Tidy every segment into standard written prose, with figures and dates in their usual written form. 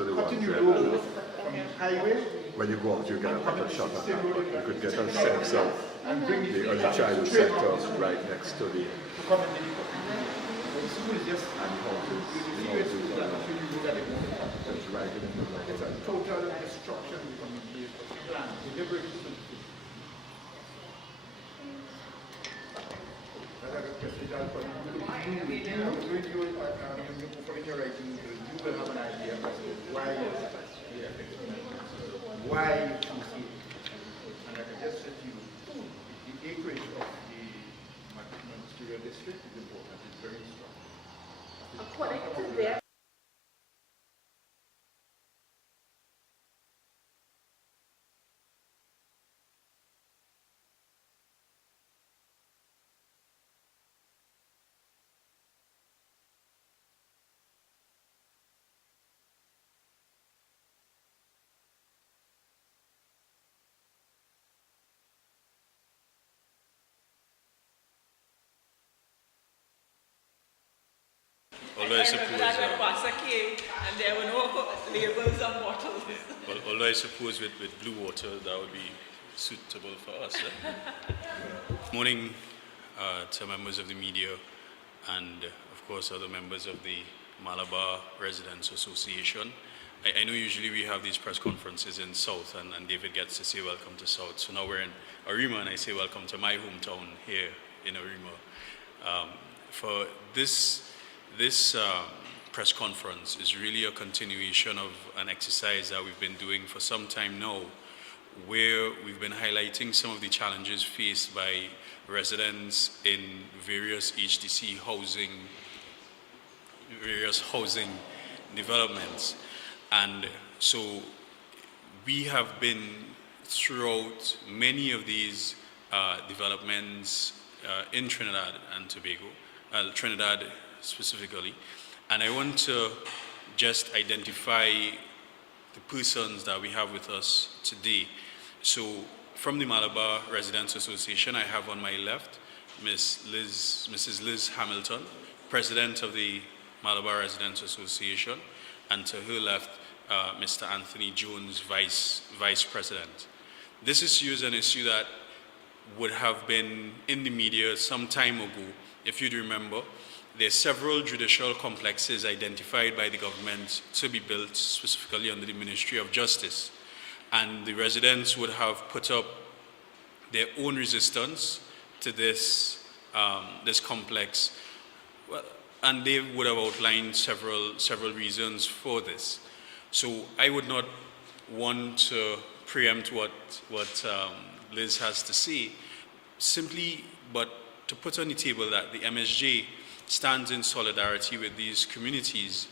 are the ones that when you go out, you get a better shot at that. But you could get a sense of the early childhood sector right next to the total destruction of the land, deliberately. Why you choose it. And like I just said to you, the acreage of the ministerial district is important, it's very strong. According to their Although I suppose with blue water that would be suitable for us. Morning to members of the media and of course other members of the Malabar Residents Association. I know usually we have these press conferences in South and David gets to say welcome to South. So now we're in Arima and I say welcome to my hometown here in Arima. For this press conference is really a continuation of an exercise that we've been doing for some time now, where we've been highlighting some of the challenges faced by residents in various HDC housing developments. And so we have been throughout many of these developments in Trinidad and Tobago, Trinidad specifically, and I want to just identify the persons that we have with us today. So from the Malabar Residents Association, I have on my left Mrs. Liz Hamilton, President of the Malabar Residents Association, and to her left, Mr. Anthony Jones, Vice President. This issue is an issue that would have been in the media some time ago. If you'd remember, there are several judicial complexes identified by the government to be built specifically under the Ministry of Justice. And the residents would have put up their own resistance to this complex. Well, and they would have outlined several reasons for this. So I would not want to preempt what Liz has to say, simply but to put on the table that the MSJ stands in solidarity with these communities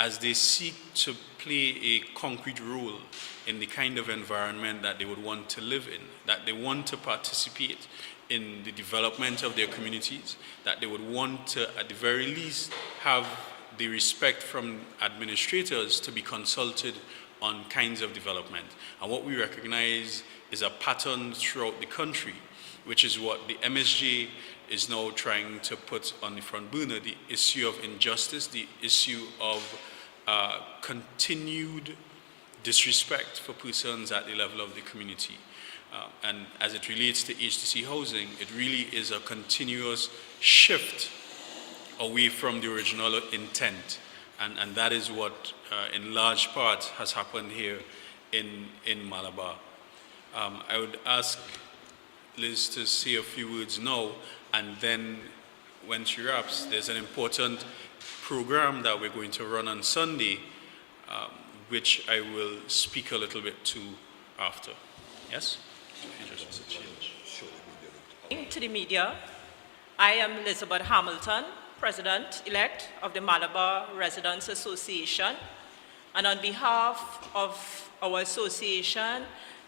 as they seek to play a concrete role in the kind of environment that they would want to live in, that they want to participate in the development of their communities, that they would want to, at the very least, have the respect from administrators to be consulted on kinds of development. And what we recognize is a pattern throughout the country, which is what the MSJ is now trying to put on the front burner, the issue of injustice, the issue of continued disrespect for persons at the level of the community. And as it relates to HDC housing, it really is a continuous shift away from the original intent. And that is what, in large part, has happened here in Malabar. I would ask Liz to say a few words now, and then when she wraps, there's an important program that we're going to run on Sunday, which I will speak a little bit to after. Yes? To the media, I am Elizabeth Hamilton, President-elect of the Malabar Residents Association, and on behalf of our association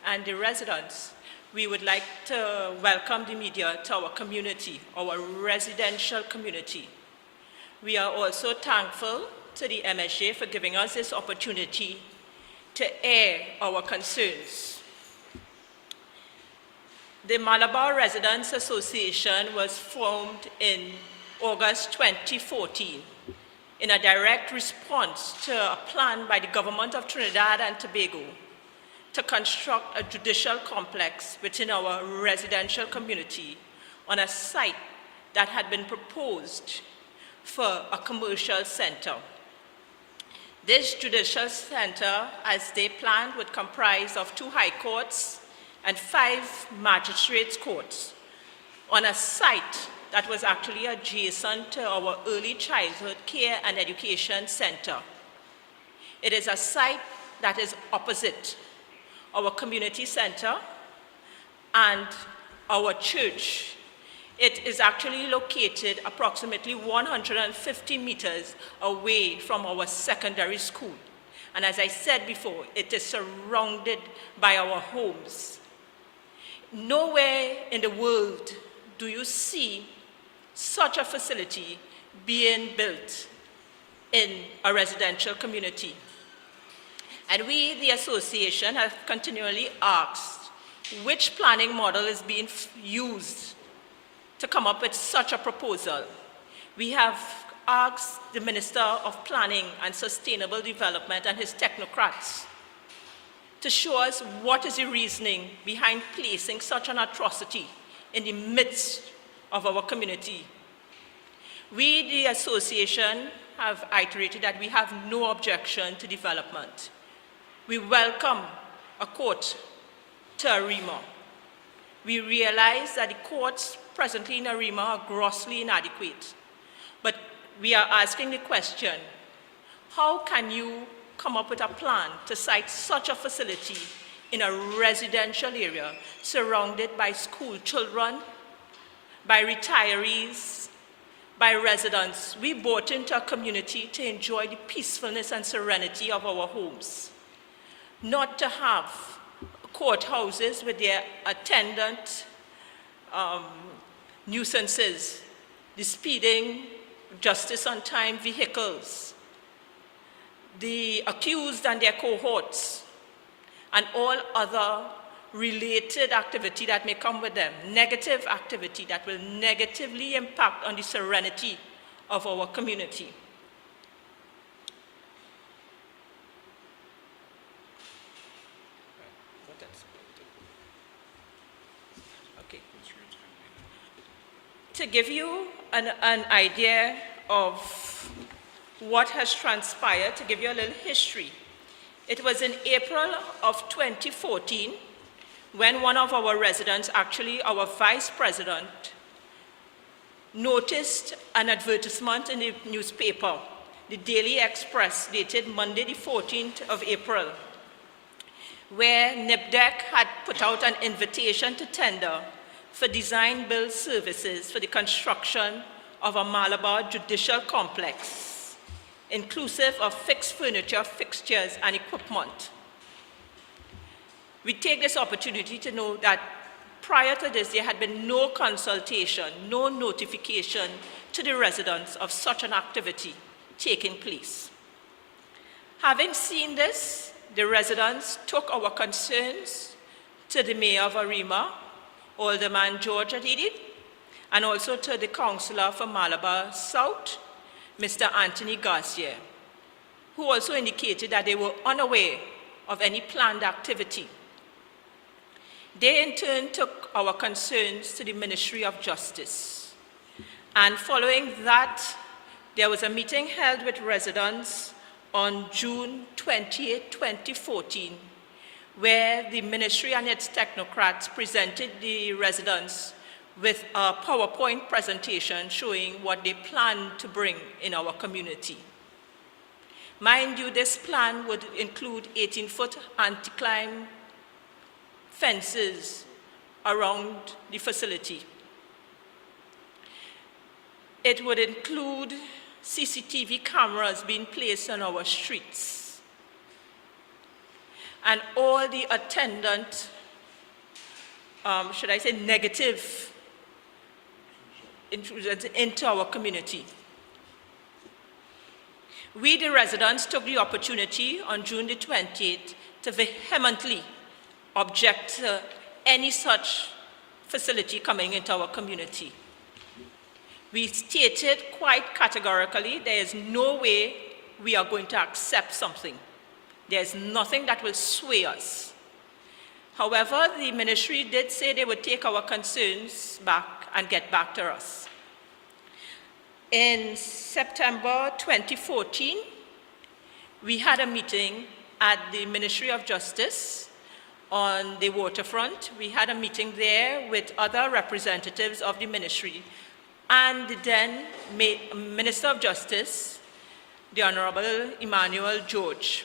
and the residents, we would like to welcome the media to our community, our residential community. We are also thankful to the MSJ for giving us this opportunity to air our concerns. The Malabar Residents Association was formed in August 2014 in a direct response to a plan by the government of Trinidad and Tobago to construct a judicial complex within our residential community on a site that had been proposed for a commercial center. This judicial center, as they planned, would comprise of 2 high courts and 5 magistrates' courts on a site that was actually adjacent to our early childhood care and education center. It is a site that is opposite our community center and our church. It is actually located approximately 150 meters away from our secondary school. And as I said before, it is surrounded by our homes. Nowhere in the world do you see such a facility being built in a residential community. And we, the association, have continually asked which planning model is being used to come up with such a proposal. We have asked the Minister of Planning and Sustainable Development and his technocrats to show us what is the reasoning behind placing such an atrocity in the midst of our community. We, the association, have iterated that we have no objection to development. We welcome a court to Arima. We realize that the courts presently in Arima are grossly inadequate. But we are asking the question, how can you come up with a plan to site such a facility in a residential area surrounded by school children, by retirees, by residents? We bought into a community to enjoy the peacefulness and serenity of our homes, not to have courthouses with their attendant nuisances, the speeding, justice on time vehicles, the accused and their cohorts, and all other related activity that may come with them, negative activity that will negatively impact on the serenity of our community. Okay. To give you an idea of what has transpired, to give you a little history, it was in April of 2014 when one of our residents, actually our vice president, noticed an advertisement in the newspaper, the Daily Express, dated Monday the 14th of April, where NIPDEC had put out an invitation to tender for design build services for the construction of a Malabar judicial complex, inclusive of fixed furniture, fixtures, and equipment. We take this opportunity to know that prior to this, there had been no consultation, no notification to the residents of such an activity taking place. Having seen this, the residents took our concerns to the Mayor of Arima, Alderman George Adidi, and also to the Councillor for Malabar South, Mr. Anthony Garcia, who also indicated that they were unaware of any planned activity. They in turn took our concerns to the Ministry of Justice. And following that, there was a meeting held with residents on June 28, 2014, where the ministry and its technocrats presented the residents with a PowerPoint presentation showing what they plan to bring in our community. Mind you, this plan would include 18-foot anti-climb fences around the facility. It would include CCTV cameras being placed on our streets, and all the attendant, should I say, negative intrusions into our community. We, the residents, took the opportunity on June the 28th to vehemently object to any such facility coming into our community. we stated quite categorically there is no way we are going to accept something. There's nothing that will sway us. However, the ministry did say they would take our concerns back and get back to us. In September 2014, we had a meeting at the Ministry of Justice on the waterfront. We had a meeting there with other representatives of the ministry and the then Minister of Justice, the Honorable Emmanuel George.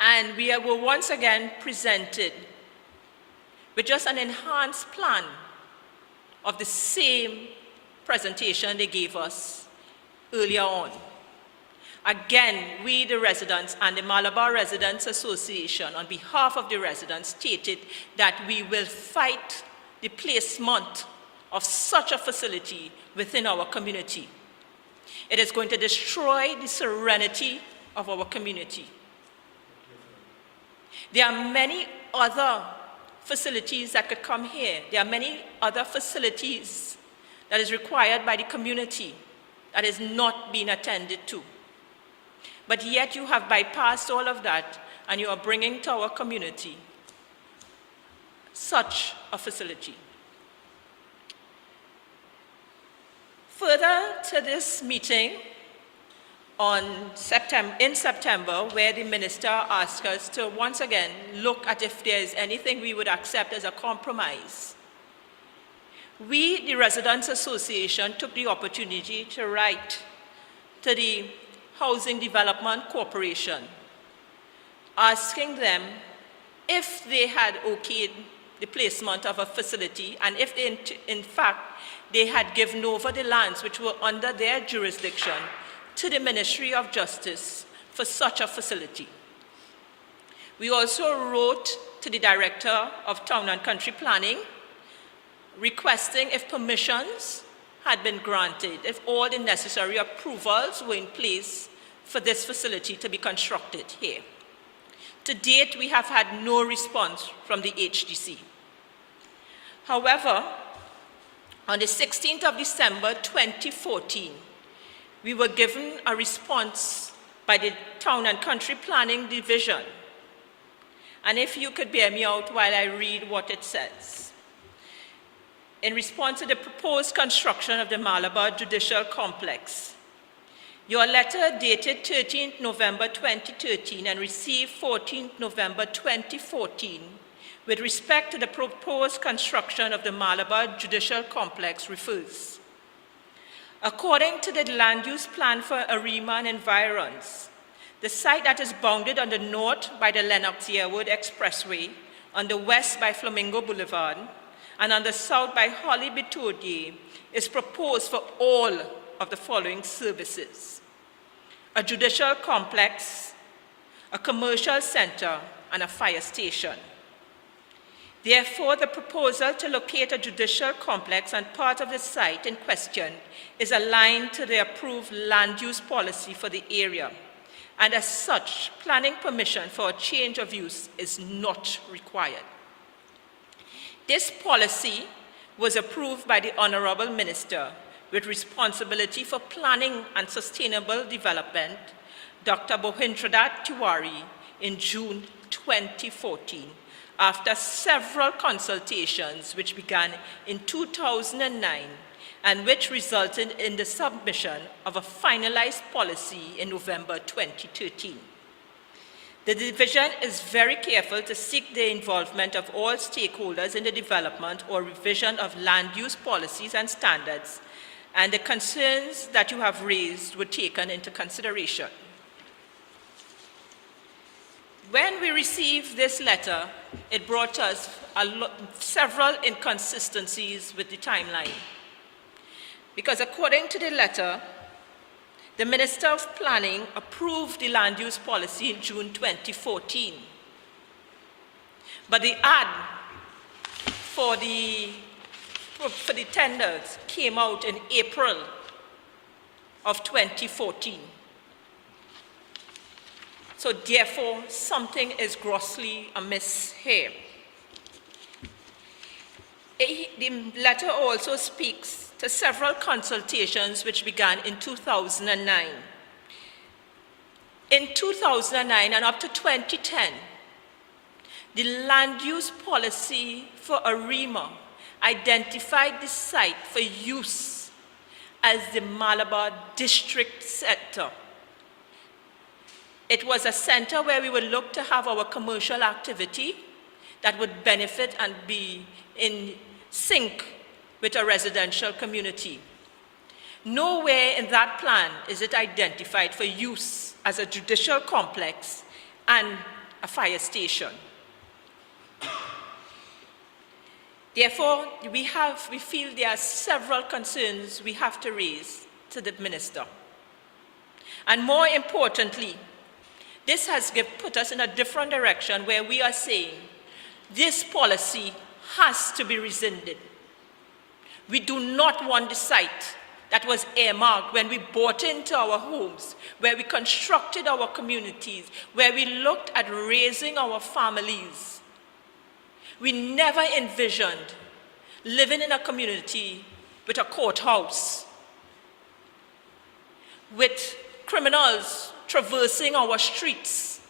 And we were once again presented with just an enhanced plan of the same presentation they gave us earlier on. Again, we, the residents, and the Malabar Residents Association, on behalf of the residents, stated that we will fight the placement of such a facility within our community. It is going to destroy the serenity of our community. There are many other facilities that could come here. There are many other facilities that is required by the community that is not being attended to. But yet you have bypassed all of that and you are bringing to our community such a facility. Further to this meeting in September, where the minister asked us to once again look at if there is anything we would accept as a compromise. We, the Residents Association, took the opportunity to write to the Housing Development Corporation, asking them if they had okayed the placement of a facility and if they, in fact they had given over the lands which were under their jurisdiction to the Ministry of Justice for such a facility. We also wrote to the Director of Town and Country Planning requesting if permissions had been granted, if all the necessary approvals were in place for this facility to be constructed here. To date, we have had no response from the HDC. However, on the 16th of December 2014, we were given a response by the Town and Country Planning Division. And if you could bear me out while I read what it says. In response to the proposed construction of the Malabar Judicial Complex, your letter dated 13th November 2013 and received 14th November 2014 with respect to the proposed construction of the Malabar Judicial Complex refers. According to the Land Use Plan for Arima and Environs, the site that is bounded on the north by the Lennox-Yearwood Expressway, on the west by Flamingo Boulevard, and on the south by Holly Bitodier is proposed for all of the following services: a judicial complex, a commercial center, and a fire station. Therefore, the proposal to locate a judicial complex on part of the site in question is aligned to the approved land use policy for the area, and as such, planning permission for a change of use is not required. This policy was approved by the Honorable Minister with responsibility for planning and sustainable development, Dr. Bohindradat Tiwari, in June 2014, after several consultations which began in 2009 and which resulted in the submission of a finalized policy in November 2013. The division is very careful to seek the involvement of all stakeholders in the development or revision of land use policies and standards, and the concerns that you have raised were taken into consideration. When we received this letter, it brought us several inconsistencies with the timeline. Because according to the letter, the Minister of Planning approved the land use policy in June 2014. But the ad for the tenders came out in April of 2014. So therefore, something is grossly amiss here. The letter also speaks to several consultations which began in 2009. In 2009 and up to 2010, the land use policy for ARIMA identified the site for use as the Malabar District Center. It was a center where we would look to have our commercial activity that would benefit and be in sync with a residential community. Nowhere in that plan is it identified for use as a judicial complex and a fire station. Therefore, we feel there are several concerns we have to raise to the minister. And more importantly, this has put us in a different direction where we are saying this policy has to be rescinded. We do not want the site that was earmarked when we bought into our homes, where we constructed our communities, where we looked at raising our families. We never envisioned living in a community with a courthouse, with criminals traversing our streets,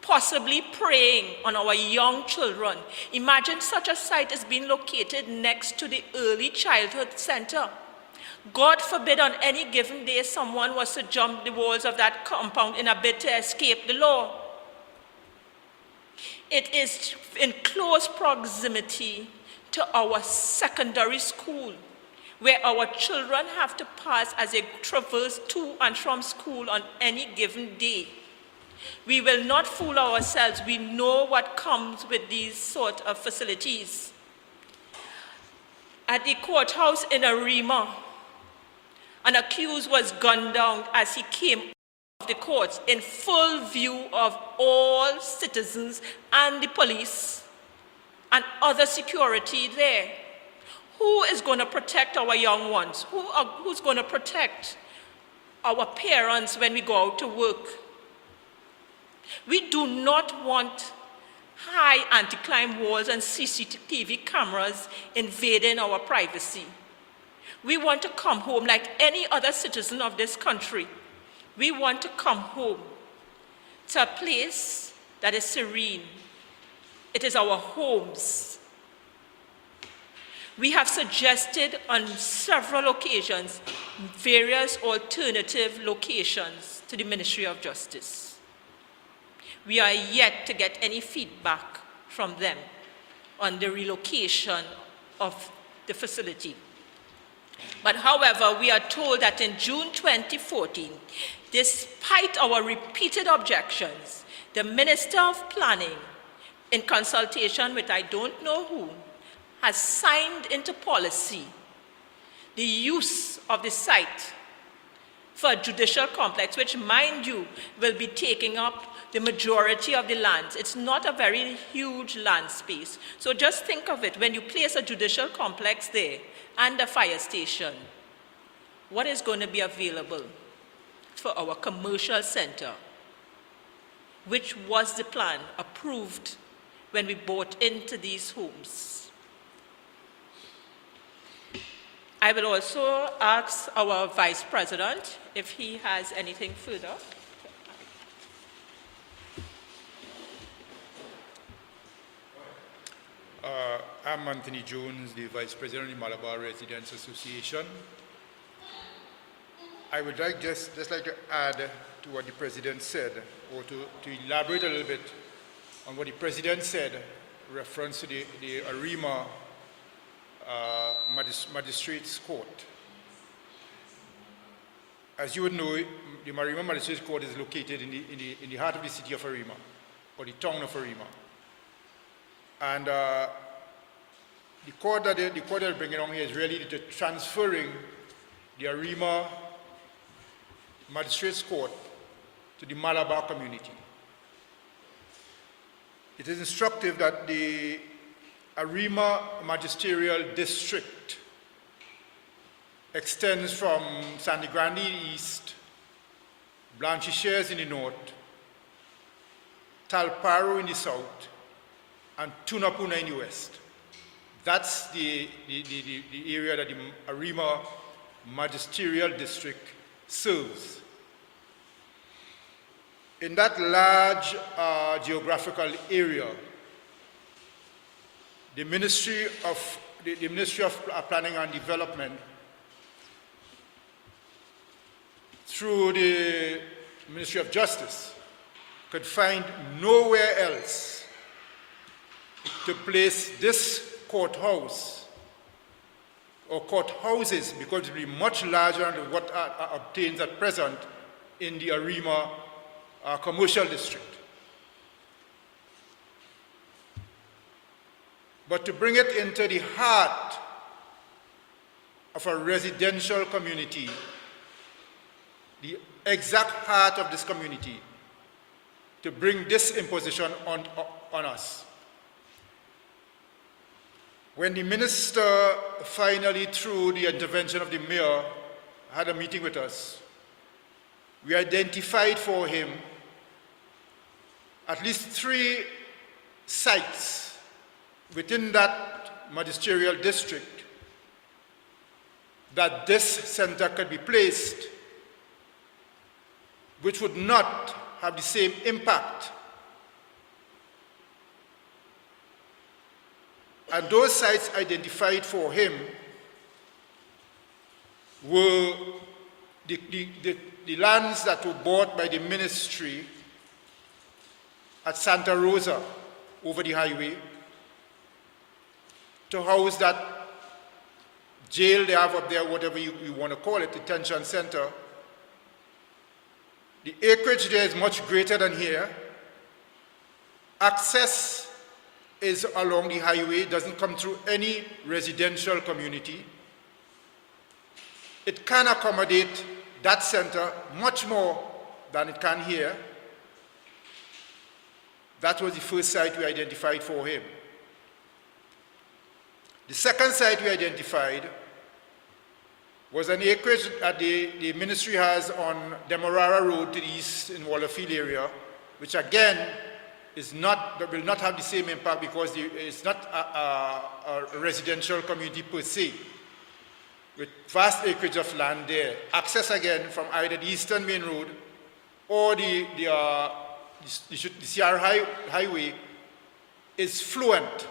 possibly preying on our young children. Imagine such a site is being located next to the early childhood center. God forbid on any given day someone was to jump the walls of that compound in a bid to escape the law. It is in close proximity to our secondary school, where our children have to pass as they traverse to and from school on any given day. We will not fool ourselves. We know what comes with these sort of facilities. At the courthouse in ARIMA, an accused was gunned down as he came of the courts in full view of all citizens and the police and other security there. Who is going to protect our young ones? Who's going to protect our parents when we go out to work? We do not want high anti-crime walls and CCTV cameras invading our privacy. We want to come home like any other citizen of this country. We want to come home to a place that is serene. It is our homes. We have suggested on several occasions various alternative locations to the Ministry of Justice. We are yet to get any feedback from them on the relocation of the facility. But however, we are told that in June 2014, despite our repeated objections, the Minister of Planning, in consultation with I don't know who, has signed into policy the use of the site for a judicial complex, which, mind you, will be taking up the majority of the lands. It's not a very huge land space. So just think of it, when you place a judicial complex there and a fire station, what is going to be available for our commercial center, which was the plan approved when we bought into these homes? I will also ask our Vice President if he has anything further. I'm Anthony Jones, the Vice President of the Malabar Residents Association. I would like just like to add to what the President said, or to elaborate a little bit on what the President said in reference to the ARIMA Magistrates Court. As you would know, the ARIMA Magistrates Court is located in the heart of the city of ARIMA, or the town of ARIMA. And the court that they're bringing on here is really transferring the ARIMA Magistrates Court to the Malabar community. It is instructive that the ARIMA Magisterial District extends from Sangre Grande in the east, Blanchisseuse in the north, Talparo in the south, and Tunapuna in the west. That's the area that the Arima Magisterial District serves. In that large geographical area, the Ministry of Planning and Development, through the Ministry of Justice, could find nowhere else to place this courthouse or courthouses, because it will be much larger than what obtains at present in the Arima commercial district. But to bring it into the heart of a residential community, the exact heart of this community, to bring this imposition on us. When the minister finally, through the intervention of the mayor, had a meeting with us, we identified for him at least 3 sites within that magisterial district that this center could be placed, which would not have the same impact. And those sites identified for him were the lands that were bought by the ministry at Santa Rosa over the highway to house that jail they have up there, whatever you want to call it, detention center. The acreage there is much greater than here. Access is along the highway, it doesn't come through any residential community. It can accommodate that center much more than it can here. That was the first site we identified for him. The second site we identified was an acreage that the ministry has on Demerara Road to the east in Wallerfield area, which again will not have the same impact because it's not a residential community per se, with vast acreage of land there. Access again from either the Eastern Main Road or the CR Highway is fluent.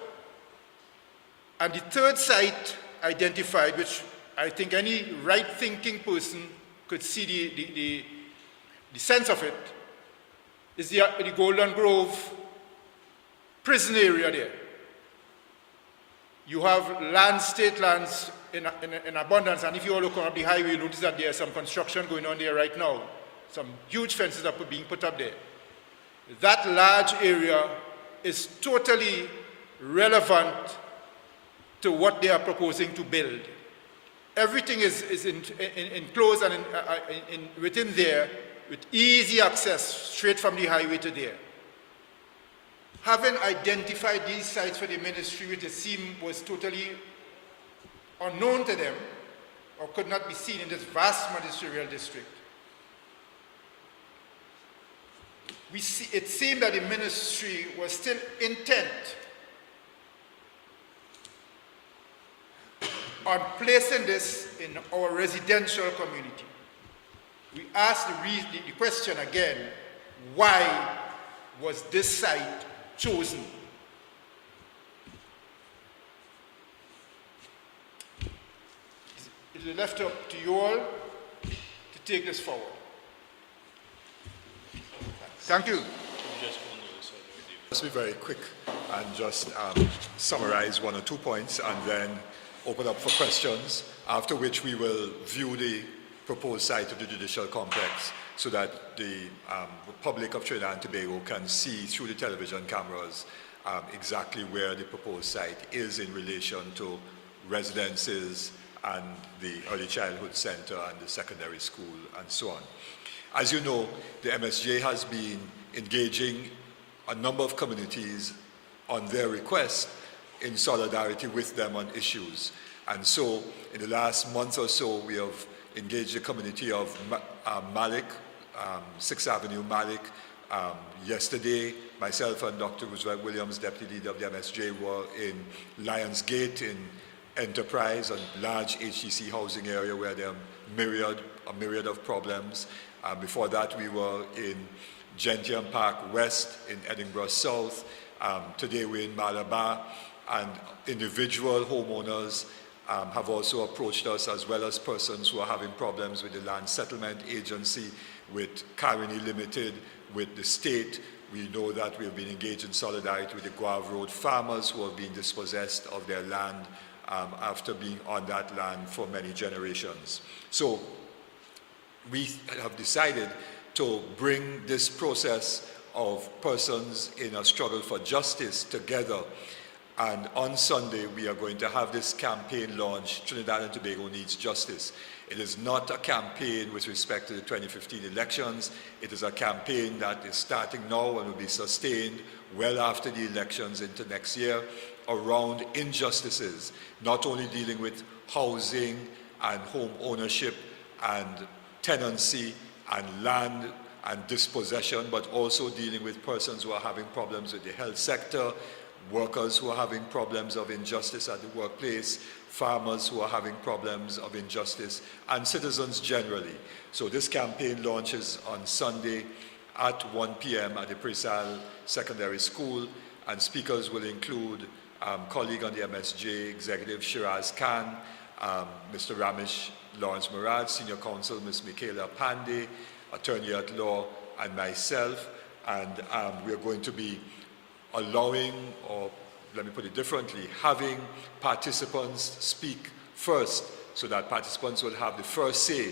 And the third site identified, which I think any right-thinking person could see the sense of it, is the Golden Grove prison area there. You have state lands in abundance, and if you all look up the highway, you notice that there's some construction going on there right now. Some huge fences are being put up there. That large area is totally relevant to what they are proposing to build. Everything is enclosed and within there with easy access straight from the highway to there. Having identified these sites for the ministry, which it seemed was totally unknown to them or could not be seen in this vast magisterial district, it seemed that the ministry was still intent on placing this in our residential community. We asked the question again, why was this site chosen? It is left up to you all to take this forward. Thank you. Let's be very quick and just summarize 1 or 2 points and then open up for questions, after which we will view the proposed site of the judicial complex so that the public of Trinidad and Tobago can see through the television cameras exactly where the proposed site is in relation to residences and the early childhood center and the secondary school and so on. As you know, the MSJ has been engaging a number of communities on their request in solidarity with them on issues. And so, in the last month or so, we have engaged the community of Malik, 6th Avenue Malik, Yesterday, myself and Dr. Roosevelt Williams, Deputy Leader of the MSJ, were in Lionsgate in Enterprise, a large HTC housing area where there are a myriad of problems. Before that, we were in Gentian Park West in Edinburgh South. Today, we're in Malabar, and individual homeowners have also approached us, as well as persons who are having problems with the Land Settlement Agency, with Caroni Limited, with the state. We know that we have been engaged in solidarity with the Guave Road farmers who have been dispossessed of their land after being on that land for many generations. So we have decided to bring this process of persons in a struggle for justice together. And on Sunday, we are going to have this campaign launched, Trinidad and Tobago Needs Justice. It is not a campaign with respect to the 2015 elections. It is a campaign that is starting now and will be sustained well after the elections into next year around injustices, not only dealing with housing and home ownership and tenancy and land and dispossession, but also dealing with persons who are having problems with the health sector, workers who are having problems of injustice at the workplace, farmers who are having problems of injustice, and citizens generally. So this campaign launches on Sunday at 1 p.m. at the Presal Secondary School, and speakers will include colleague on the MSJ, Executive Shiraz Khan, Mr. Ramesh Lawrence Murad, Senior Counsel Ms. Michaela Pandey, Attorney at Law, and myself. And we are going to be allowing, or let me put it differently, having participants speak first, so that participants will have the first say,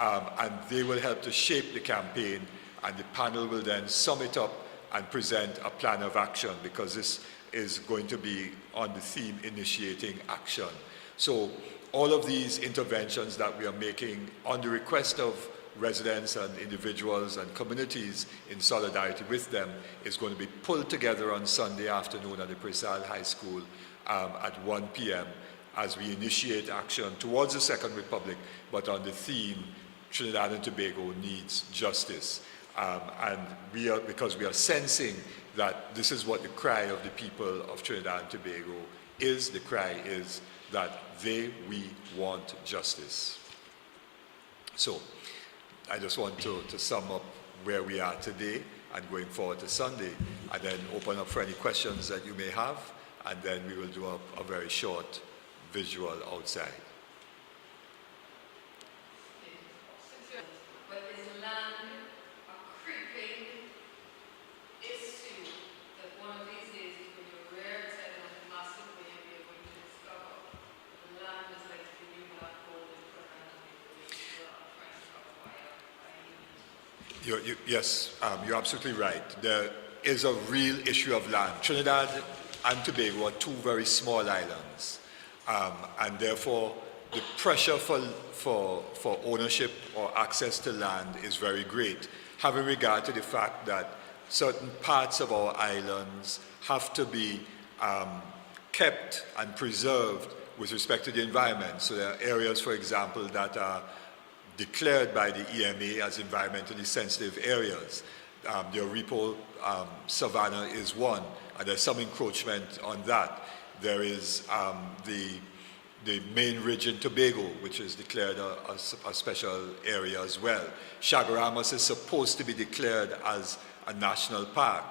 and they will help to shape the campaign, and the panel will then sum it up and present a plan of action, because this is going to be on the theme initiating action. So all of these interventions that we are making on the request of residents and individuals and communities in solidarity with them is going to be pulled together on Sunday afternoon at the Presal High School at 1 p.m. as we initiate action towards the Second Republic, but on the theme Trinidad and Tobago needs justice. And because we are sensing that this is what the cry of the people of Trinidad and Tobago is. The cry is that we want justice. So I just want to sum up where we are today and going forward to Sunday, and then open up for any questions that you may have, and then we will do a very short visual outside. But is land a creeping issue that one of these days is going to rear its head in a massive way, and we are going to discover the land is like the new black hole in Fernando, which we are trying to acquire by any means. Yes, you're absolutely right. There is a real issue of land. Trinidad and Tobago are two very small islands, and therefore the pressure for ownership or access to land is very great, having regard to the fact that certain parts of our islands have to be kept and preserved with respect to the environment. So there are areas, for example, that are declared by the EMA as environmentally sensitive areas. The Oripo savanna is one, and there's some encroachment on that. There is the main ridge in Tobago, which is declared a special area as well. Chaguaramas is supposed to be declared as a national park,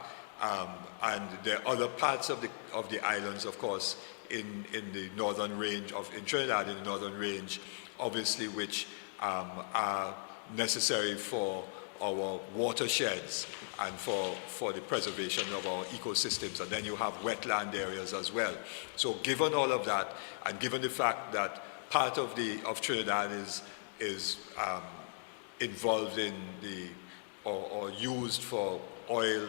and there are other parts of the islands, of course, in the northern range in Trinidad, in the northern range, obviously, which are necessary for our watersheds and for the preservation of our ecosystems. And then you have wetland areas as well. So given all of that, and given the fact that part of Trinidad is involved in or used for oil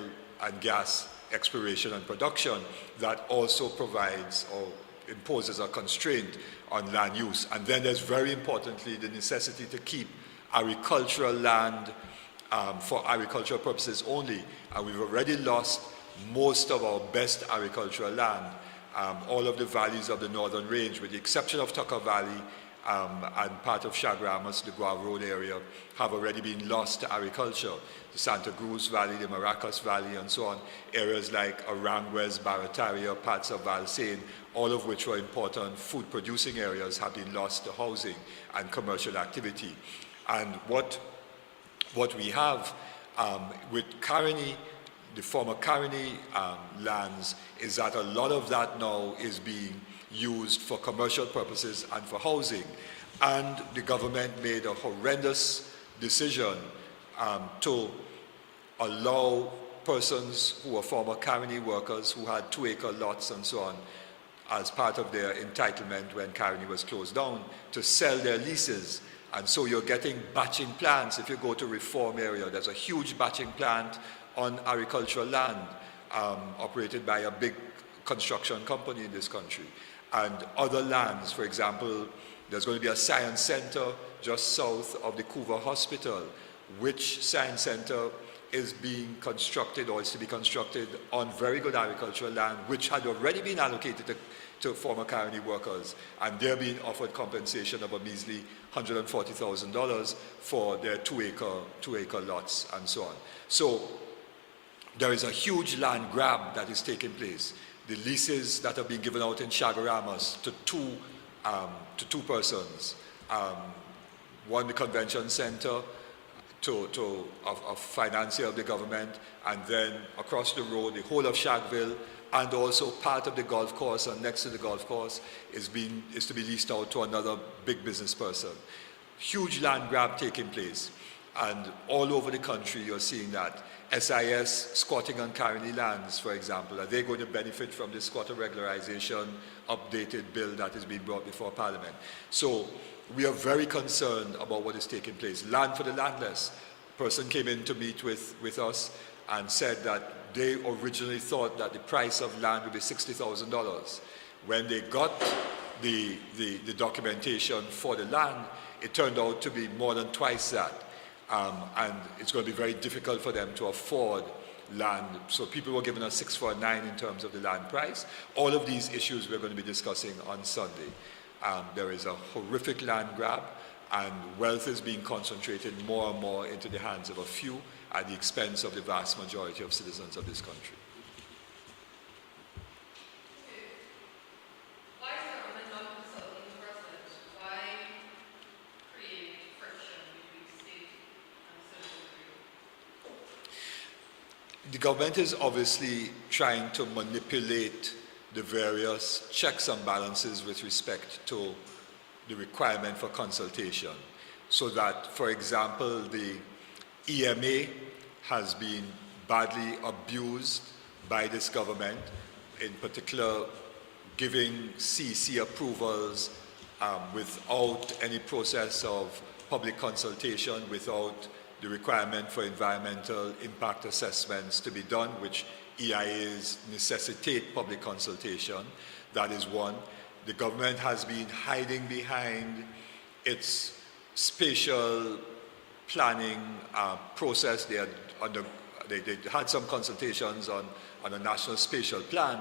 and gas exploration and production, that also provides or imposes a constraint on land use. And then there's very importantly the necessity to keep agricultural land for agricultural purposes only. And we've already lost most of our best agricultural land. All of the valleys of the northern range, with the exception of Tucker Valley and part of Chaguaramas, the Guava Road area, have already been lost to agriculture. The Santa Cruz Valley, the Maracas Valley, and so on. Areas like Aranguez, Barataria, parts of Valsain, all of which were important food-producing areas, have been lost to housing and commercial activity. And what we have with Caroni, the former Caroni lands, is that a lot of that now is being used for commercial purposes and for housing. And the government made a horrendous decision to allow persons who were former Caroni workers who had 2-acre lots and so on as part of their entitlement when Caroni was closed down to sell their leases. And so you're getting batching plants. If you go to Reform area, there's a huge batching plant on agricultural land operated by a big construction company in this country. And other lands, for example, there's going to be a science center just south of the Couva Hospital, which science center is being constructed or is to be constructed on very good agricultural land, which had already been allocated to former Caroni workers, and they're being offered compensation of a measly $140,000 for their 2-acre lots and so on. So there is a huge land grab that is taking place. The leases that are being given out in Chaguaramas to two persons, one the convention center, to a financier of the government, and then across the road, the whole of Shagville, and also part of the golf course and next to the golf course is to be leased out to another big business person. Huge land grab taking place. And all over the country, you're seeing that. SIS, squatting on Caroni lands, for example, are they going to benefit from the squatter regularization updated bill that is being brought before Parliament? So we are very concerned about what is taking place. Land for the landless. A person came in to meet with us and said that they originally thought that the price of land would be $60,000. When they got the documentation for the land, it turned out to be more than twice that. And it's going to be very difficult for them to afford land. So people were giving us 649 in terms of the land price. All of these issues we're going to be discussing on Sunday. There is a horrific land grab, and wealth is being concentrated more and more into the hands of a few at the expense of the vast majority of citizens of this country. Why is the government not consulting the president? Why create friction between state and citizenry? The government is obviously trying to manipulate the various checks and balances with respect to the requirement for consultation. So that, for example, the EMA has been badly abused by this government, in particular giving CC approvals without any process of public consultation, without the requirement for environmental impact assessments to be done, which EIAs necessitate public consultation. That is one. The government has been hiding behind its spatial planning process. They had some consultations on a national spatial plan,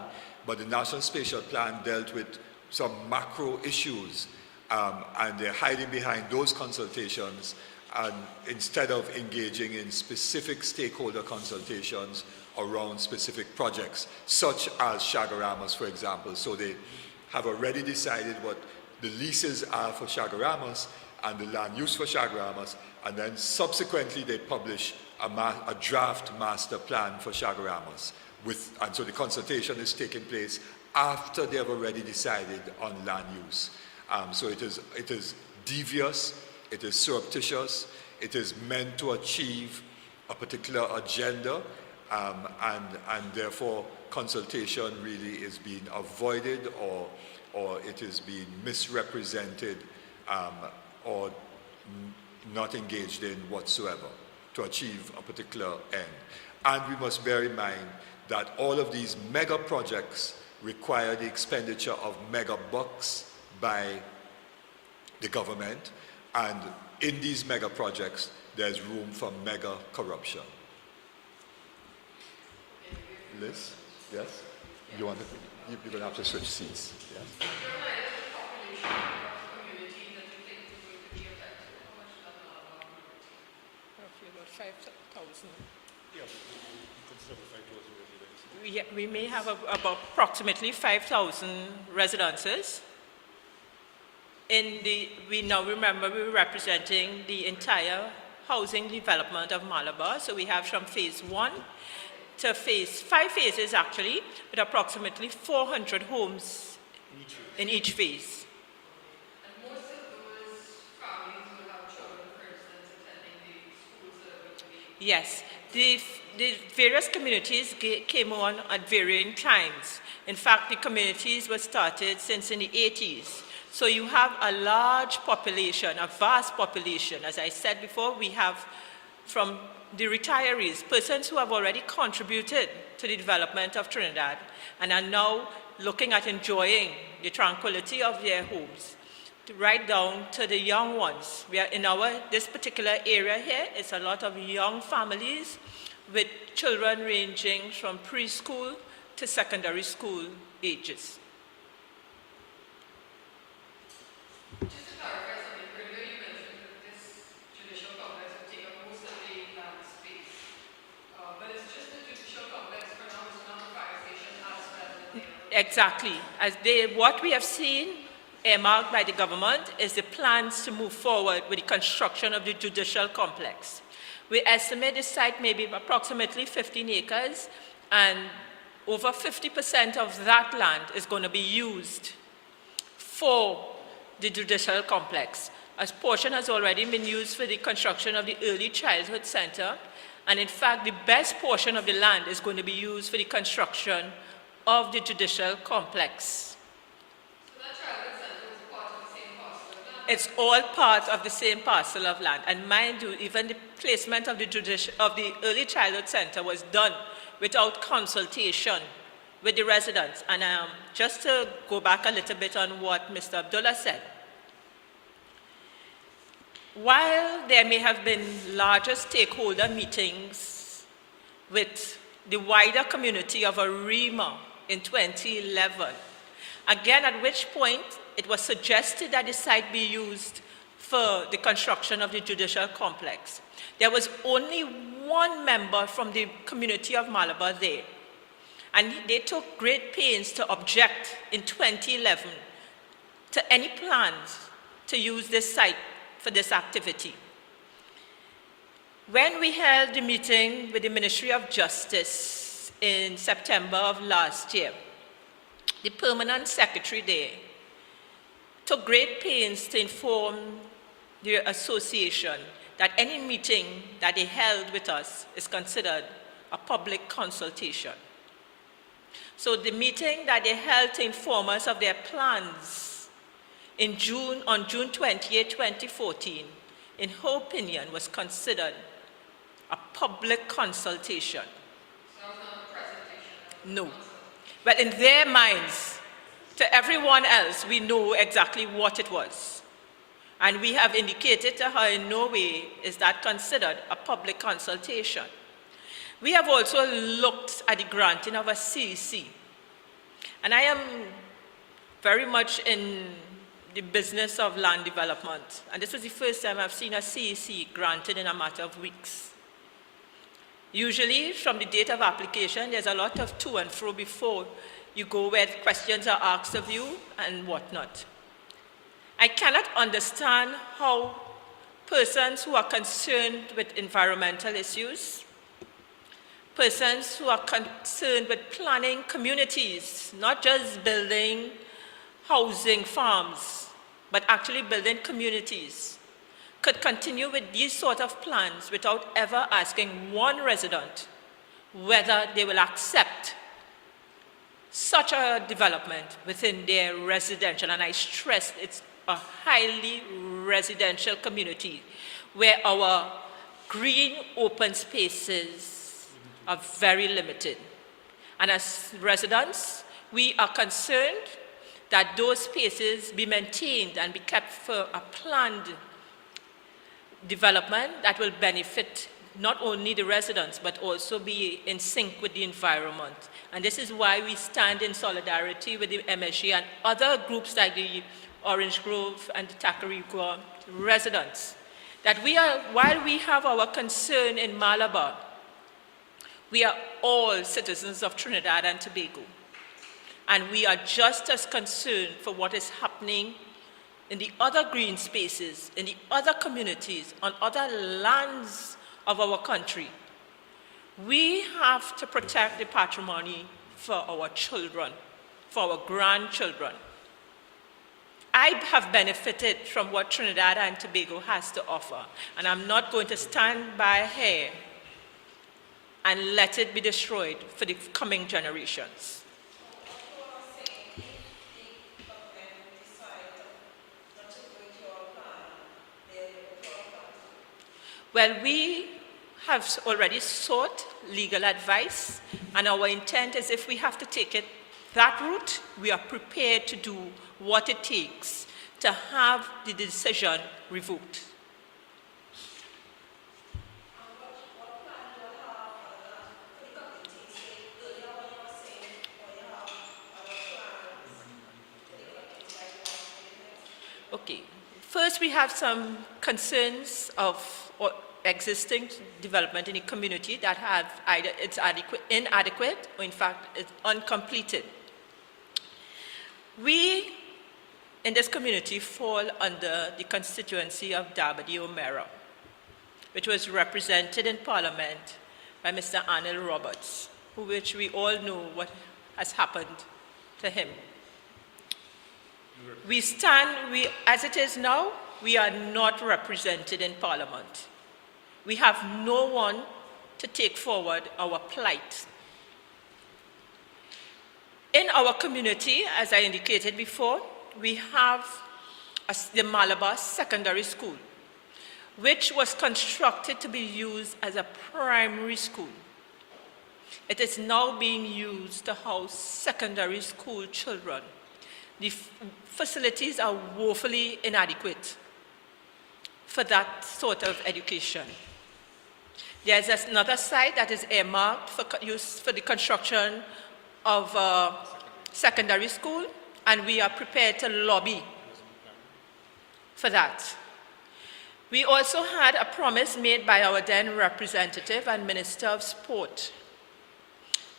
but the national spatial plan dealt with some macro issues, and they're hiding behind those consultations, and instead of engaging in specific stakeholder consultations around specific projects, such as Chaguaramas, for example. So they have already decided what the leases are for Chaguaramas and the land use for Chaguaramas, and then subsequently they publish a draft master plan for Chaguaramas. And so the consultation is taking place after they have already decided on land use. So it is devious, it is surreptitious, it is meant to achieve a particular agenda, and therefore consultation really is being avoided, or it is being misrepresented, or not engaged in whatsoever to achieve a particular end. And we must bear in mind that all of these mega projects require the expenditure of mega bucks by the government, and in these mega projects there's room for mega corruption. Liz? Yes? You want to, you're going to have to switch seats. Yes? Population of community that Yeah, we consider 5,000 residents. We may have about approximately 5,000 residences. We now remember we're representing the entire housing development of Malabar. So we have from phase 1 to 5 phases actually, with approximately 400 homes in each phase. And most of those families will have children, for instance, attending the schools that are going to be. Yes, the various communities came on at varying times. In fact, the communities were started since in the 80s. So you have a large population, a vast population. As I said before, we have from the retirees, persons who have already contributed to the development of Trinidad and are now looking at enjoying the tranquility of their homes, right down to the young ones. We are in this particular area here, it's a lot of young families with children ranging from preschool to secondary school ages. Just to clarify something, earlier you mentioned that this judicial complex would take up most of the land space. But it's just the judicial complex for now, it's not the fire station as well. Exactly. What we have seen earmarked by the government is the plans to move forward with the construction of the judicial complex. We estimate the site may be approximately 15 acres, and over 50% of that land is going to be used for the judicial complex. A portion has already been used for the construction of the early childhood center, and in fact, the best portion of the land is going to be used for the construction of the judicial complex. So that childhood center was part of the same parcel of land? It's all part of the same parcel of land. And mind you, even the placement of the early childhood center was done without consultation with the residents. And just to go back a little bit on what Mr. Abdullah said, while there may have been larger stakeholder meetings with the wider community of Arima in 2011, again at which point it was suggested that the site be used for the construction of the judicial complex, there was only one member from the community of Malabar there. And they took great pains to object in 2011 to any plans to use this site for this activity. When we held the meeting with the Ministry of Justice in September of last year, the permanent secretary there took great pains to inform the association that any meeting that they held with us is considered a public consultation. So the meeting that they held to inform us of their plans on June 28, 2014, in her opinion, was considered a public consultation. So that was not a presentation? No. But in their minds, to everyone else, we know exactly what it was. And we have indicated to her in no way is that considered a public consultation. We have also looked at the granting of a CEC. And I am very much in the business of land development. And this was the first time I've seen a CEC granted in a matter of weeks. Usually, from the date of application, there's a lot of to and fro before you go where questions are asked of you and whatnot. I cannot understand how persons who are concerned with environmental issues, persons who are concerned with planning communities, not just building housing farms, but actually building communities, could continue with these sort of plans without ever asking one resident whether they will accept such a development within their residential, and I stress it's a highly residential community where our green open spaces are very limited. And as residents, we are concerned that those spaces be maintained and be kept for a planned development that will benefit not only the residents, but also be in sync with the environment. And this is why we stand in solidarity with the MSJ and other groups like the Orange Grove and the Tacarigua residents, that while we have our concern in Malabar We are all citizens of Trinidad and Tobago, and we are just as concerned for what is happening in the other green spaces, in the other communities, on other lands of our country. We have to protect the patrimony for our children, for our grandchildren. I have benefited from what Trinidad and Tobago has to offer, and I'm not going to stand by here and let it be destroyed for the coming generations. Well, we have already sought legal advice, and our intent is if we have to take it that route, we are prepared to do what it takes to have the decision revoked. Okay. First, we have some concerns of existing development in the community that have either it's inadequate or in fact it's uncompleted. We in this community fall under the constituency of Dabadi O'Meara, which was represented in Parliament by Mr. Arnold Roberts, which we all know what has happened to him. As it is now, we are not represented in Parliament. We have no one to take forward our plight. In our community, as I indicated before, we have the Malabar Secondary School, which was constructed to be used as a primary school. It is now being used to house secondary school children. The facilities are woefully inadequate for that sort of education. There's another site that is earmarked for use for the construction of a secondary school, and we are prepared to lobby for that. We also had a promise made by our then representative and Minister of Sport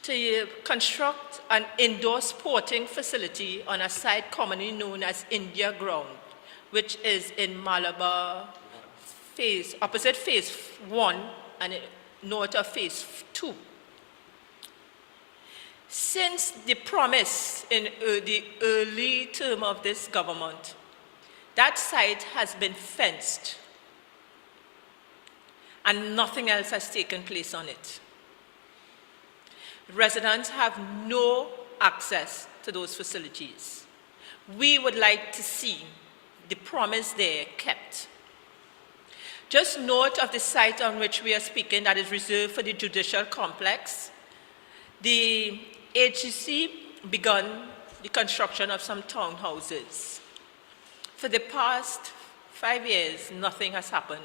to construct an indoor sporting facility on a site commonly known as India Ground, which is in Malabar opposite phase 1 and north of phase 2. Since the promise in the early term of this government, that site has been fenced and nothing else has taken place on it. Residents have no access to those facilities. We would like to see the promise there kept. Just north of the site on which we are speaking, that is reserved for the judicial complex, the HGC begun the construction of some townhouses. For the past 5 years, nothing has happened.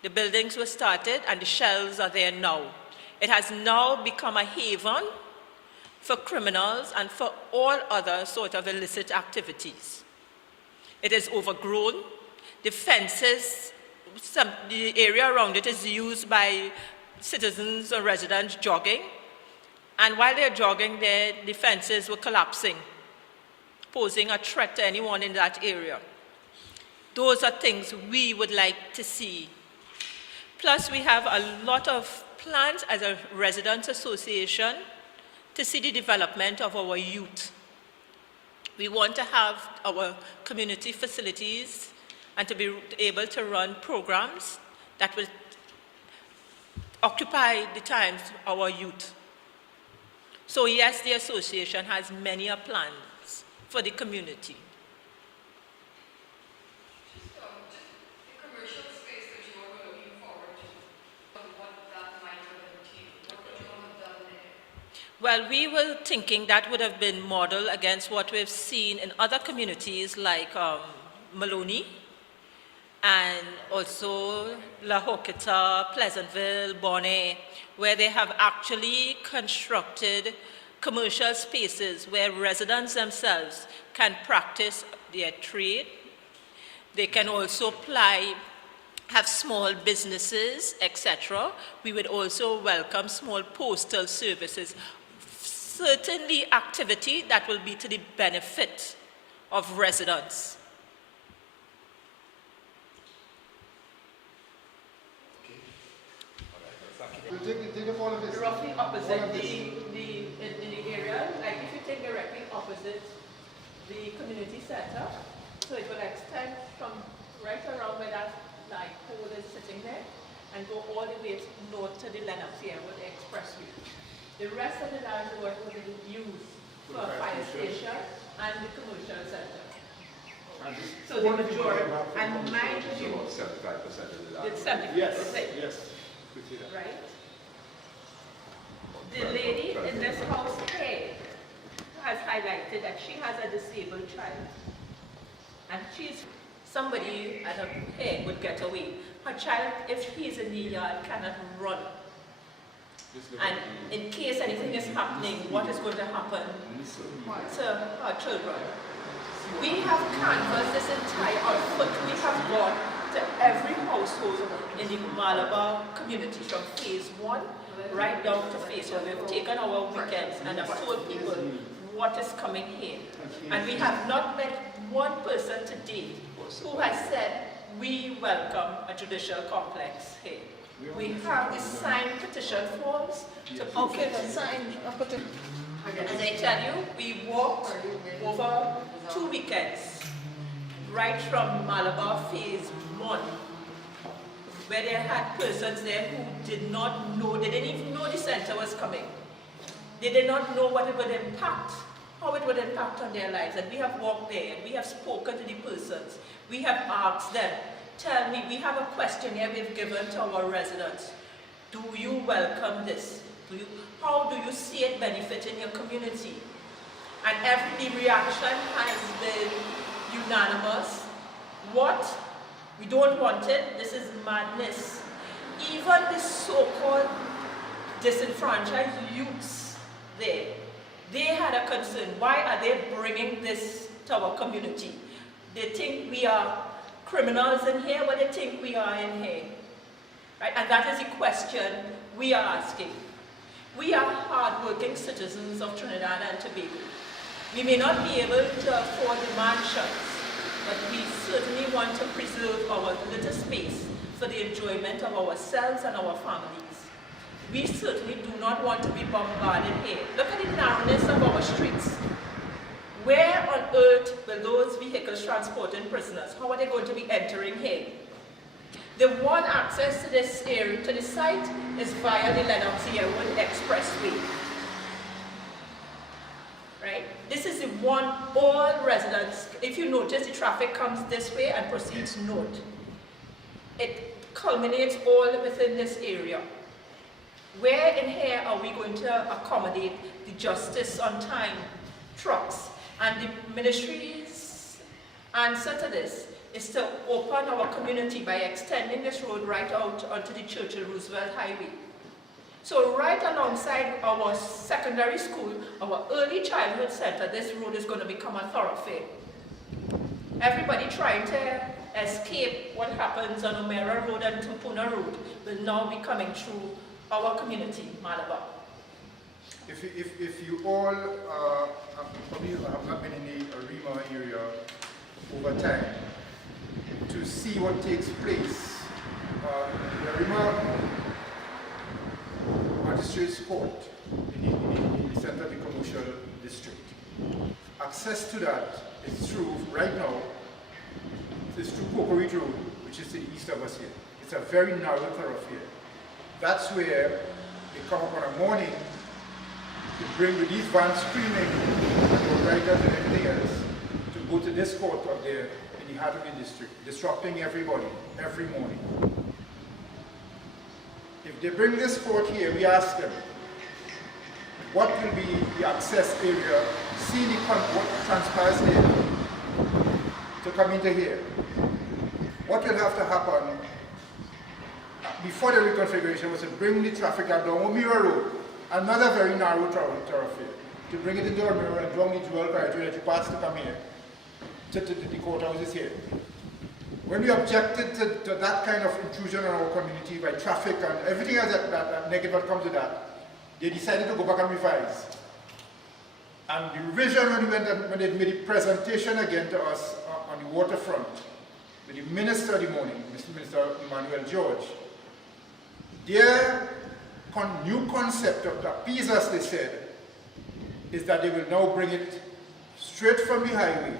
The buildings were started and the shells are there now. It has now become a haven for criminals and for all other sort of illicit activities. It is overgrown. The fences, the area around it is used by citizens or residents jogging. And while they're jogging there, the fences were collapsing, posing a threat to anyone in that area. Those are things we would like to see. Plus, we have a lot of plans as a residents association to see the development of our youth. We want to have our community facilities and to be able to run programs that will occupy the times of our youth. So yes, the association has many plans for the community. Well, we were thinking that would have been modeled against what we've seen in other communities like Maloney and also La Hoqueta, Pleasantville, Bonnet, where they have actually constructed commercial spaces where residents themselves can practice their trade. They can also apply have small businesses, etc. We would also welcome small postal services. Certainly activity that will be to the benefit of residents. Roughly opposite in the area, like if you take directly opposite the community center, so it will extend from right around where that like pole is sitting there and go all the way north to the Lennox here with the expressway. The rest of the land is what will be used for a fire station and the commercial center. So the majority, and mind you, 75% of the land. it's 75%. Yes. Right? The lady in this house here has highlighted that she has a disabled child. And somebody at her head would get away. Her child, if he's in the yard, cannot run. And in case anything is happening, what is going to happen to our children? We have canvassed this entire output. We have gone to every household in the Malabar community from phase 1 right down to phase 1. We have taken our weekends and have told people what is coming here. And we have not met one person to date who has said, we welcome a judicial complex here. We have the signed petition forms to okay, sign a petition. As I tell you, we walked over 2 weekends, right from Malabar phase 1, where they had persons there who did not know, they didn't even know the center was coming. They did not know what it would impact, how it would impact on their lives. And we have walked there, and we have spoken to the persons. We have asked them, tell me, we have a questionnaire we've given to our residents. Do you welcome this? How do you see it benefiting your community? And every reaction has been unanimous. What? We don't want it. This is madness. Even the so-called disenfranchised youths there, they had a concern. Why are they bringing this to our community? They think we are criminals in here, what they think we are in here. Right? And that is the question we are asking. We are hard-working citizens of Trinidad and Tobago. We may not be able to afford the mansions, but we certainly want to preserve our little space for the enjoyment of ourselves and our families. We certainly do not want to be bombarded here. Look at the narrowness of our streets. Where on earth will those vehicles transporting prisoners, how are they going to be entering here? The one access to this area, to the site, is via the Lennox Yearwood Expressway. Right? This is the one all residents, if you notice, the traffic comes this way and proceeds north. It culminates all within this area. Where in here are we going to accommodate the justice on time trucks? And the ministry's answer to this is to open our community by extending this road right out onto the Churchill-Roosevelt Highway. So right alongside our secondary school, our early childhood center, this road is going to become a thoroughfare. Everybody trying to escape what happens on O'Meara Road and Tumpuna Road will now be coming through our community, Malabar. If you all probably have not been in the Arima area over time to see what takes place, the Arima Magistrates Court in the center of the commercial district. Access to that is through, right now, it's through Cocorit Road, which is to the east of us here. It's a very narrow thoroughfare. That's where they come up on a morning to bring with these vans screaming and riders and everything else to go to this court up there in the heart of the district, disrupting everybody every morning. If they bring this court here, we ask them, what will be the access area, see what transpires there to come into here? What will have to happen before the reconfiguration was to bring the traffic down O'Meara Road, another very narrow thoroughfare, to bring it into O'Meara and down the dual corridor that you pass to come here, to the courthouses here. when we objected to that kind of intrusion on our community by traffic and everything else that negative that comes with that, they decided to go back and revise. And the revision when they made a presentation again to us on the waterfront with the Minister of the morning, Mr. Minister Emmanuel George, their new concept of the appease us, they said, is that they will now bring it straight from the highway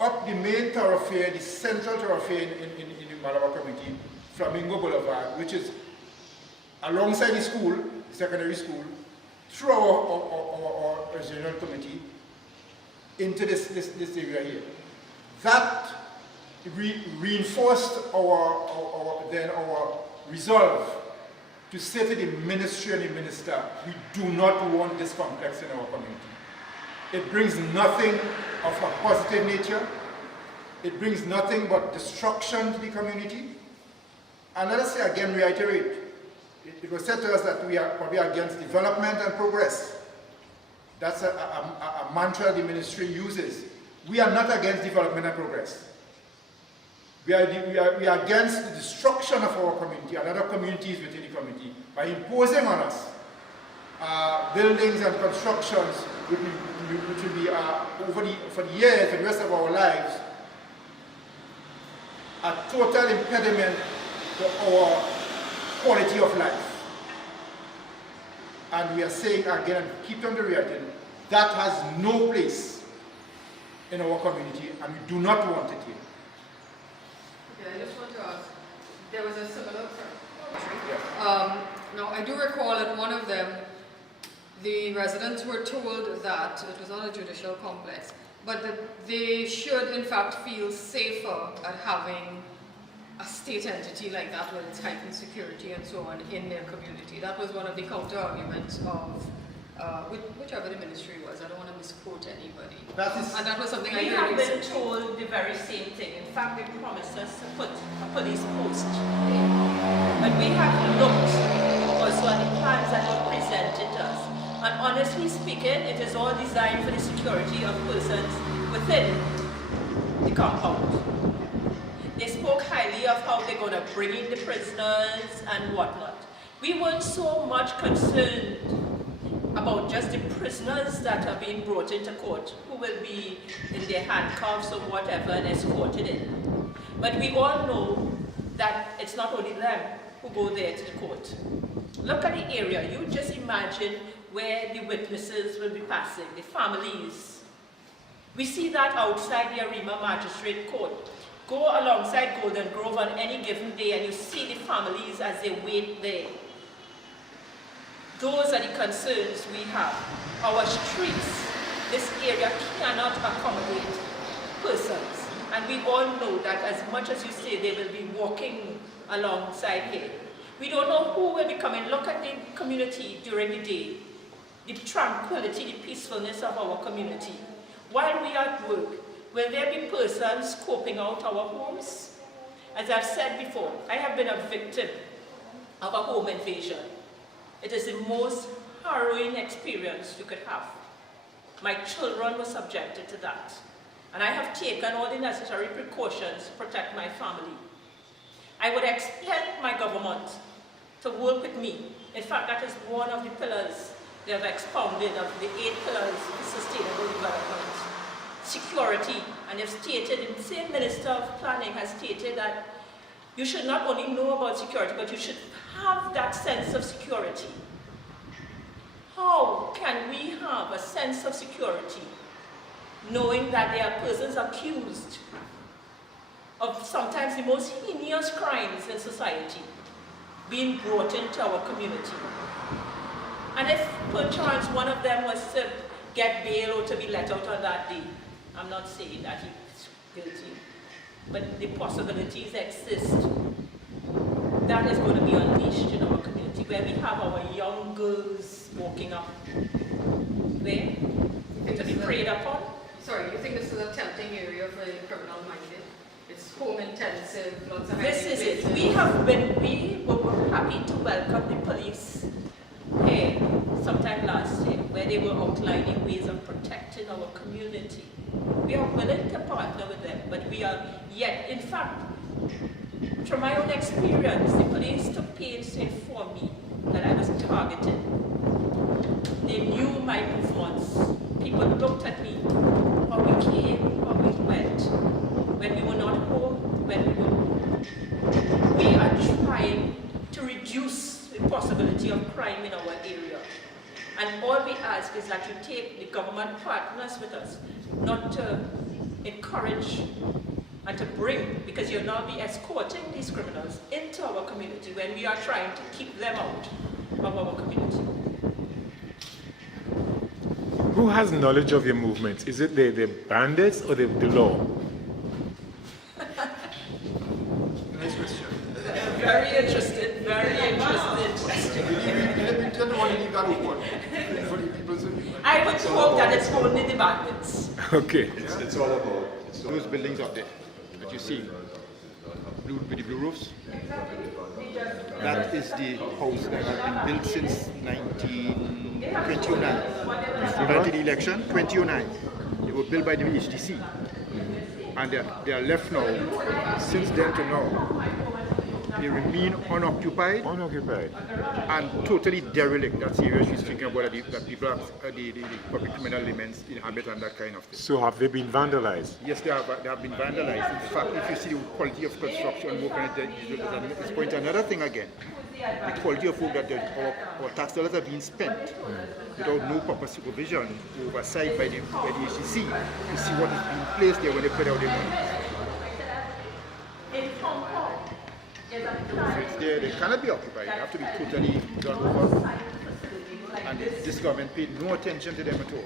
up the main thoroughfare, the central thoroughfare in the Malabar community, Flamingo Boulevard, which is alongside the school, secondary school, through our regional committee into this area here. That reinforced our resolve to say to the ministry and the minister, we do not want this complex in our community. It brings nothing of a positive nature. It brings nothing but destruction to the community. And let us say again, reiterate, it was said to us that we are probably against development and progress. That's a mantra the ministry uses. We are not against development and progress. We are against the destruction of our community and other communities within the community by imposing on us buildings and constructions which will be for the years and the rest of our lives a total impediment to our quality of life. And we are saying again, and keep on the reiterating, that has no place in our community and we do not want it here. Okay, I just want to ask, there was a similar, Yeah. now I do recall at one of them, the residents were told that it was not a judicial complex, but that they should in fact feel safer at having a state entity like that with its heightened security and so on in their community. That was one of the counter arguments of whichever the ministry was. I don't want to misquote anybody. And that was something We I have heard been recently. told the very same thing. In fact, they promised us to put a police post. But we have looked also at the plans that were presented to us. And honestly speaking, it is all designed for the security of persons within the compound. They spoke highly of how they're going to bring in the prisoners and whatnot. We weren't so much concerned about just the prisoners that are being brought into court, who will be in their handcuffs or whatever and escorted in. But we all know that it's not only them who go there to the court. Look at the area. You just imagine where the witnesses will be passing, the families. We see that outside the Arima Magistrate Court. Go alongside Golden Grove on any given day and you see the families as they wait there. Those are the concerns we have. Our streets, this area cannot accommodate persons. And we all know that as much as you say they will be walking alongside here. We don't know who will be coming. Look at the community during the day. The tranquility, the peacefulness of our community. While we are at work, will there be persons scoping out our homes? As I've said before, I have been a victim of a home invasion. It is the most harrowing experience you could have. My children were subjected to that. And I have taken all the necessary precautions to protect my family. I would expect my government to work with me. In fact, that is one of the pillars they have expounded of the 8 pillars of sustainable development. Security, and they've stated, the same Minister of Planning has stated that you should not only know about security, but you should have that sense of security. How can we have a sense of security knowing that there are persons accused of sometimes the most heinous crimes in society being brought into our community? And if perchance one of them was to get bail or to be let out on that day, I'm not saying that he's guilty, but the possibilities exist. That is going to be unleashed in our community, where we have our young girls walking up there to be preyed upon. Sorry, you think this is a tempting area for the criminal-minded? It's home intensive, lots of... This is it. We were happy to welcome the police here sometime last year, where they were outlining ways of protecting our community. We are willing to partner with them, but we are yet, in fact, from my own experience, the police took pains to inform me that I was targeted. They knew my movements. People looked at me, how we came, how we went, when we were not home, when we were home. We are trying to reduce the possibility of crime in our area. And all we ask is that you take the government partners with us, not to encourage and to bring, because you'll now be escorting these criminals into our community when we are trying to keep them out of our community. Who has knowledge of your movements? Is it the bandits or the law? Nice question. Very interested question. Let me want to leave that open for the people. I would hope that it's only the bandits. Okay. It's all about. Those buildings up there that you see, blue, with the blue roofs, that is the house that has been built since 1929. Prior to the election, 2009. They were built by the HDC. And they are left now, since then to now. They remain unoccupied. Unoccupied. And totally derelict. That's the area she's speaking about, that people have the public criminal elements inhabit and that kind of thing. So have they been vandalized? Yes, they have been vandalized. In fact, if you see the quality of construction work on it, it's point to another thing again. The quality of work that our tax dollars are being spent without no proper supervision, oversight by the HCC, to see what is being placed there when they put out their money. So it's there, they cannot be occupied. They have to be totally done over. And this government paid no attention to them at all.